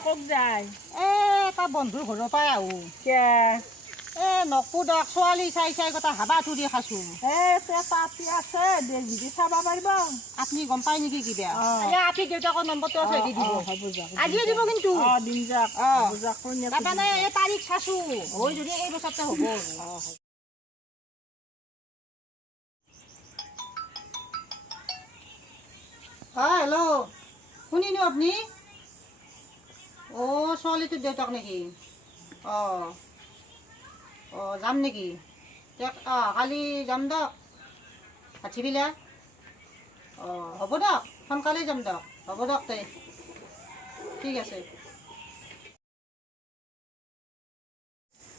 ক'ত যায় এটা বন্ধুৰ ঘৰৰ পৰাই আহো কে নকপুদক ছোৱালী চাই চাই কথা হাবা তুৰি খাইছো তাতে আছে যদি চাব পাৰিব আপুনি গম পায় নেকি কিবা আপনি দেউতাকৰ নম্বৰটো আছে দি দিব হ'ব যাওক আজিয়ে দিব কিন্তু দিন যাওক হ'ব যাওক তাৰমানে এই তাৰিখ চাইছো হৈ যদি এই বছৰতে হ'ব হেল্ল' শুনিনো আপুনি ছোৱালীটোৰ দেউতাক নেকি যাম নেকি কালি যাম দিয়ক হাঠিবিলাক হ'ব দিয়ক সোনকালে যাম দিয়ক হ'ব দিয়ক তে ঠিক আছে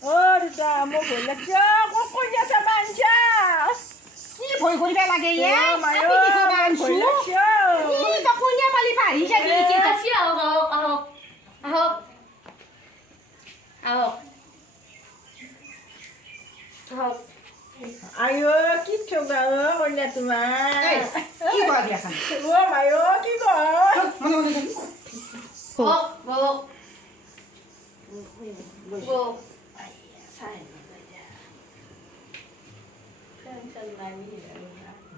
দেউতা মোক ভয় লাগছে ক'ত কৈ আছে বাঞ্চা কি ভয় কৰিব লাগে আইও কি চোকা কন্যা তোমাৰ কি কয় বিয়াখন মায়ো কি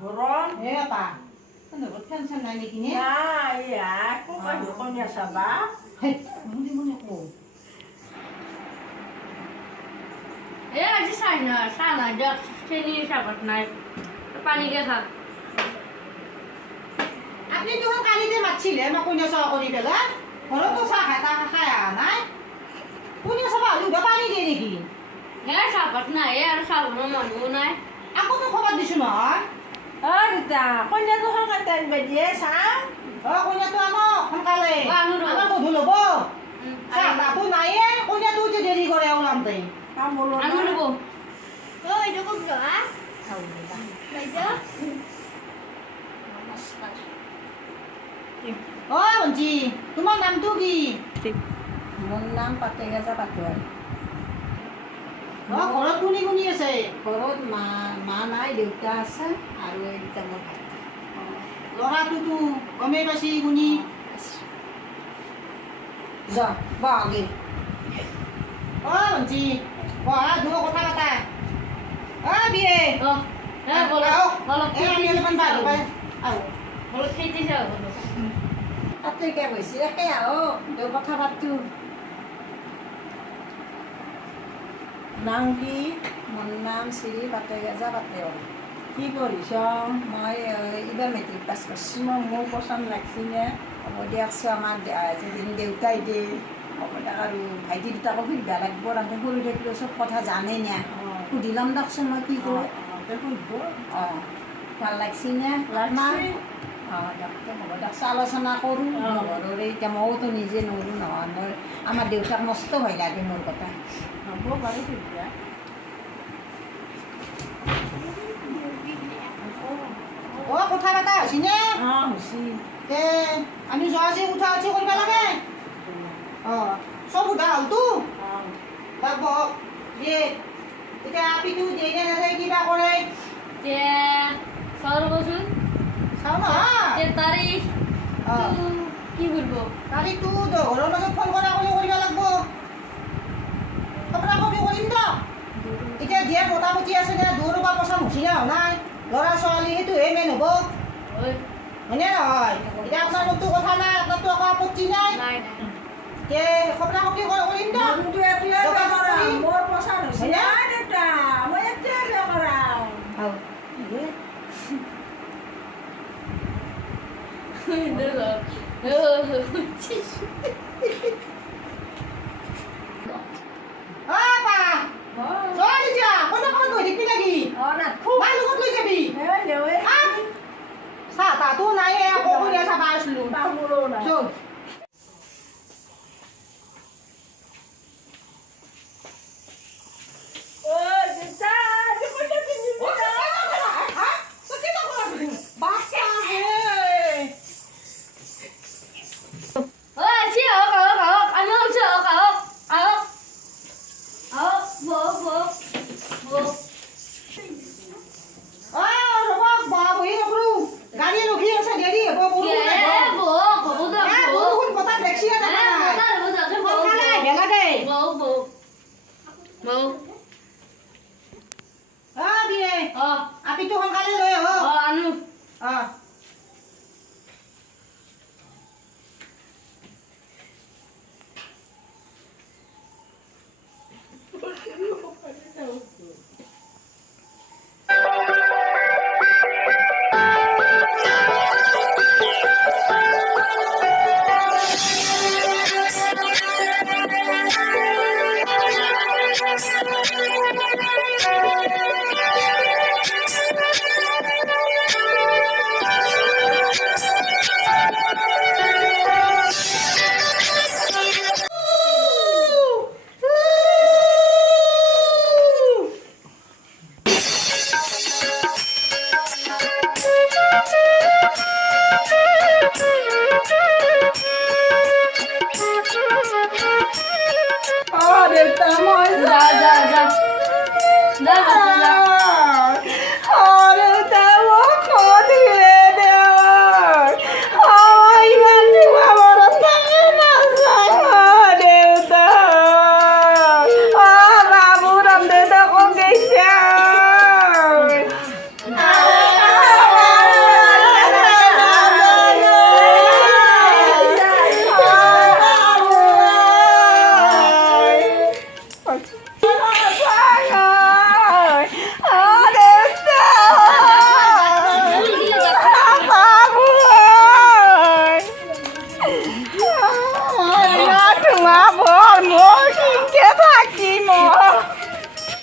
গৰম টেনচন নাই নেকি কন্যা চাবা আজি চাই না দিয়ক চেনি চাহপাত নাই পানীকে খা আপুনি দেখোন কালিতে মাতিছিলে মই কোনে চাহ কৰি পেলাই ঘৰতো চাহ খাই অহা নাই কোনে চাহ দুটা পানী দিয়ে নেকি চাহপাত নাই আৰু চাহ বনোৱা মানুহো নাই আকৌ তো খবৰ দিছো নহয় দেউতা কন্যাটো সোনকালে আনিব দিয়ে চাহ কইনাটো আনক সোনকালে আনো ৰ। আমাৰ গধূল হ'ব চাহ তাতো নাইয়ে কইনাটো যে দেৰি কৰে ওলামতে আনো ৰ'ব এইটো ক'ত যোৱা বাইদেউ ভণ্টি তোমাৰ নামটো কি মোৰ নাম পাতেগাজা পাটোৱাৰী ঘৰত কোনি কোনি আছে ঘৰত মা নাই দেউতা আছে আৰু এইটা মোৰ ভাই ল'ৰাটোতো গমেই পাইছি কোনি যা বা আগে ভণ্টি বহা দুয়ো কথা পাতা বিয়ে আমি অলপমান বাদ পাই আহো তাতে কে গৈছে একে আহো দেউ কথা পাতো নাম কি মোৰ নাম শ্ৰী পাতেগাজা পাতেৱাৰী কি কৰিছ মই এইবাৰ মেট্ৰিক পাছ কৰিছোঁ মোৰ পচন্দ লাগছিনে হ'ব দিয়কচোন আমাৰ যেদিন দেউতাই দিয়ে হ'ব দিয়ক আৰু ভাইটি দুটাকো সুবিধা লাগিব তাতে সৰু থাকিলেও চব কথা জানে নে সুধি ল'ম দিয়কচোন মই কি কৰোঁ ভাল লাগছিনে আপোনাৰ দিয়ক হ'ব দিয়ক আলোচনা কৰোঁ ঘৰৰে এতিয়া মইতো নিজে নোৱাৰোঁ নহয় মোৰ আমাৰ দেউতাক মস্ত ভয় লাগে মোৰ কথা হ'ব বাৰু তেতিয়া কথা পতা হৈছিনে হৈছে আমি যোৱা যে উঠা উঠি কৰিব লাগে চব সোধা হ'লতো বহক দিয়ে এতিয়া আপিটো দিয়ে নে নাযায় কিবা কৰে চাওঁ ৰ'বচোন চাওঁ নহয় তাৰিখ কি কৰিব তাৰিখটো ঘৰৰ মাজত ফোন কৰা কৰি কৰিব লাগিব খবৰা খবৰি কৰিম দিয়ক এতিয়া দিয়ে মোটামুটি আছে নে দূৰৰ পৰা পচন্দ উঠি না নাই ল'ৰা ছোৱালী সেইটোহে মেইন হ'ব হয়নে নহয় এতিয়া আপোনাৰ মোৰতো কথা নাই আপোনাৰতো একো আপত্তি নাই খবৰা খবৰি কৰিম দিয়ক মোৰ পচন্দ হৈছে দেউতা মই এতিয়া কৰাওঁ চাহ তাতো নাই চাব আছিলো গাড়ী ৰখি আছে দেৰি হ'ব Mau. বিয়ে Oh. আপিটো সোনকালে লৈ আহ Oh, anu. অঁ